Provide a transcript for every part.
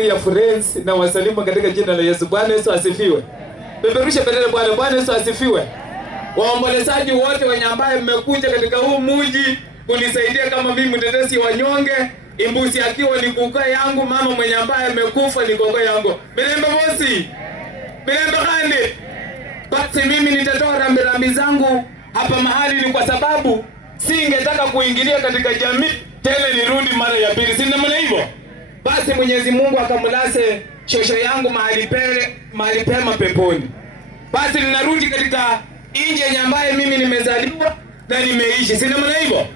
ya friends na wasalimu katika jina la Yesu. Bwana Yesu asifiwe. Peperusha bendera Bwana. Bwana Yesu asifiwe. Waombolezaji wote wenye ambaye mmekuja katika huu mji kunisaidia kama mimi mtetezi wa nyonge, imbuzi akiwa ni kuko yangu, mama mwenye ambaye amekufa ni kuko yangu. Mirembe bosi. Mirembe kandi. Basi mimi nitatoa rambirambi zangu hapa mahali ni kwa sababu singetaka kuingilia katika jamii tena nirudi mara ya pili. Si namna hivyo? Basi Mwenyezi Mungu akamlase shosho yangu mahali pema peponi. Basi ninarudi katika nje ambaye mimi nimezaliwa na nimeishi. Si namna hivyo?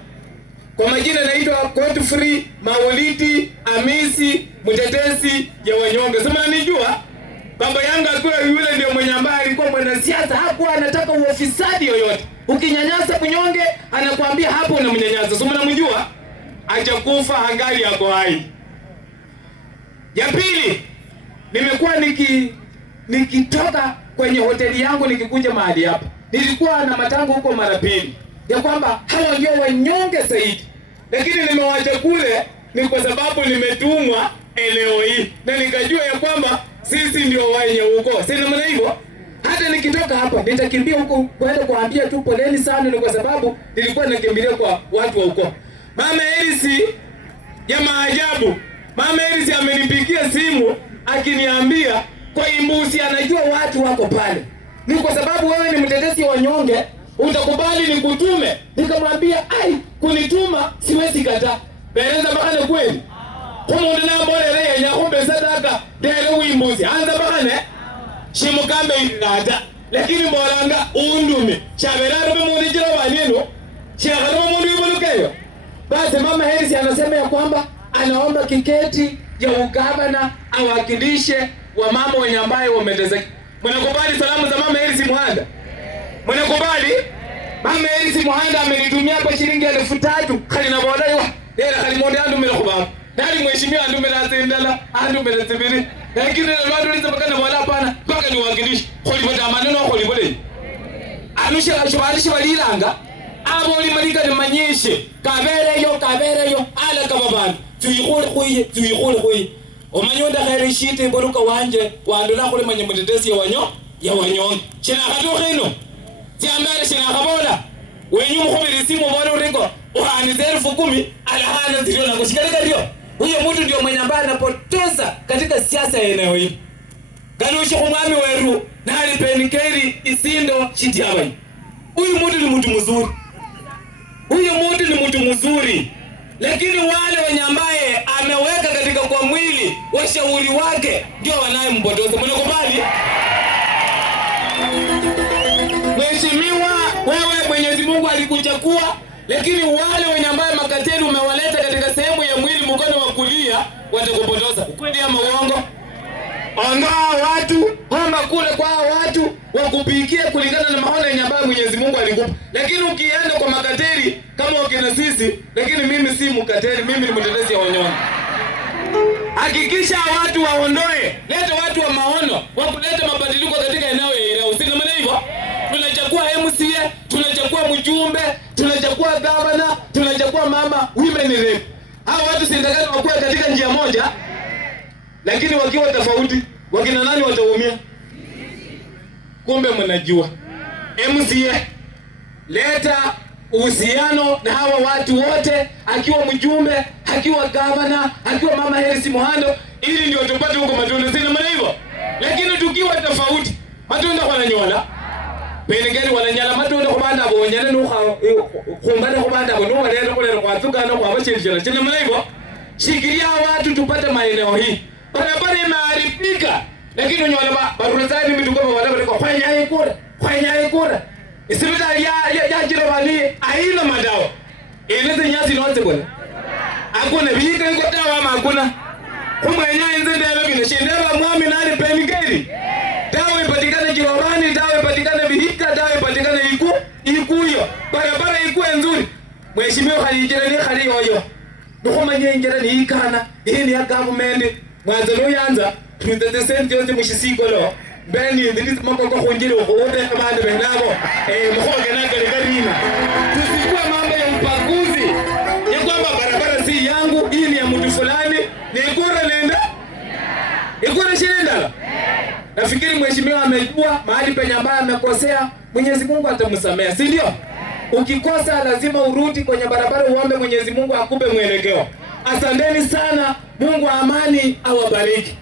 Kwa majina naitwa Godfrey Maulidi Amisi, mtetezi ya wanyonge. Sema unanijua? Baba yangu akiwa yule ndio mwenye ambaye alikuwa mwanasiasa, hakuwa anataka uofisadi yoyote. Ukinyanyasa mnyonge anakuambia hapo unamnyanyasa. Sema unamjua? Hajakufa hangali yako hai. Ya pili, nimekuwa nikitoka kwenye hoteli yangu nikikuja mahali hapa. Nilikuwa na matango huko mara pili ya kwamba hawa ndio wanyonge zaidi. Lakini nimewacha kule ni kwa sababu nimetumwa eneo hii na nikajua ya kwamba sisi ndio wenye huko. Si namna hivyo? Hata nikitoka hapa nitakimbia huko kwenda kuambia tu poleni sana, ni kwa sababu nilikuwa nakimbilia kwa watu wa huko. Mama Elisi ya maajabu. Mama Elisi amenipigia simu akiniambia kwa imbuzi anajua watu wako pale. Ni kwa sababu wewe ni mtetezi wa wanyonge, utakubali nikutume? Nikamwambia kunituma siwezi kataa. Beleza bakane kweli. Kama ndina mbole ya nyakombe sadaka dele uimbuzi. Anza bakane shimukambe inata. Lakini mbolanga undume. Chabelaro bemundi jira walino. Chakaro bemundi yubulukeyo. Basi Mama Elisi anasema ya kwamba anaomba kiketi ya ugavana awakilishe wa mama wenye ambaye wameteseka. Mnakubali salamu za Mama Elisi Muhanda? Mnakubali? Mama Elisi Muhanda amenitumia kwa shilingi 3000 kali na boda yo. Dela kali moja andu mela kubaba. Nani mheshimiwa andu mela tendala, andu mela tibiri. Lakini watu walisema kana wala hapana, mpaka ni wakilishe. Kholi boda maneno kholi bode. Anusha ashwalishi walilanga. Abo limalika ni manyeshe. Kabere yo ala kababana. Tuyikule kuyi. Omanyonda khairi shite boruka wanje wandula kule manye mtetezi ya wanyonge. Chena katoka ino. Tiambale chena kabola. Wenyu mkhubiri simu bora urengo. Uhani 10,000 alahana zilio na kushikalika ndio. Huyo mtu ndio mwenye ambaye anapotoza katika siasa ya eneo hili. Galusho kumwami weru na alipenikeri isindo shiti habai. Huyu mtu ni mtu mzuri. Lakini wale wenye ambaye ameweka katika kwa mwili washauri wake ndio wanayempotoza. Mnakubali? Mheshimiwa, wewe Mwenyezi Mungu alikuchagua, lakini wale wenye ambaye makateli umewaleta katika sehemu ya mwili mkono wa kulia watakupotoza. Ukweli ama uongo? Ondoa watu, hamba kule kwa watu wakupikie kulingana na maono yenye ambayo Mwenyezi Mungu alikupa. Lakini ukienda kwa makateli kama wakina sisi, lakini mimi si mkateli, mimi ni mtetezi wa wanyonge. Hakikisha watu waondoe, leta watu wa maono, wakuleta mabadiliko katika eneo ya Irau. Si kama hivyo? Tunachukua MCA, tunachukua mjumbe, tunachukua governor, tunachukua mama women rep. Hao watu sindakana wakuwa katika njia moja. Lakini wakiwa tofauti, wakina nani wataumia? Kumbe mnajua. MCA leta uhusiano na hawa watu wote, akiwa mjumbe, akiwa gavana, akiwa Mama Elisi Muhando, ili ndio tupate huko matunda. Si namna hivyo? Lakini tukiwa tofauti, matunda wananyola. Penengeri wananyala matunda kwa banda bonyana no kumbana kwa banda bono wale ndio kwa tuka na kwa bachirishana. Si namna hivyo? Shikilia watu tupate maeneo hii. Barabara imeharibika, lakini unyola baruzani mituko wale kwa kwenya ikura. Isibita ya jiro bali aina madawa. Ile nyasi note bwana. Hakuna bika iko dawa ama hakuna. Kumwenya nze ndio bile shindela mwami nani penikeri. Dawa ipatikane jirorani, dawa ipatikane bihika, dawa ipatikane ikuyo. Barabara ikuwe nzuri. Mheshimiwa halijira ni khali hoyo. Ndokoma nyengera ni ikana, hii ya government. Mwanzo yanza tutazesenti yote mshisiko lo. Beni ndilizi mambo kwa kunjiri wote abande benabo mkhoge na garigarina. Tusikue mambo ya upaguzi. Ya kwamba barabara si yangu, hii ni ya mtu fulani, ni kura nenda Nafikiri mheshimiwa amejua mahali penye ambaye amekosea, Mwenyezi Mungu atamsamea, si ndio? Ukikosa lazima urudi kwenye barabara uombe Mwenyezi Mungu akupe mwelekeo. Asanteni sana, Mungu wa amani awabariki.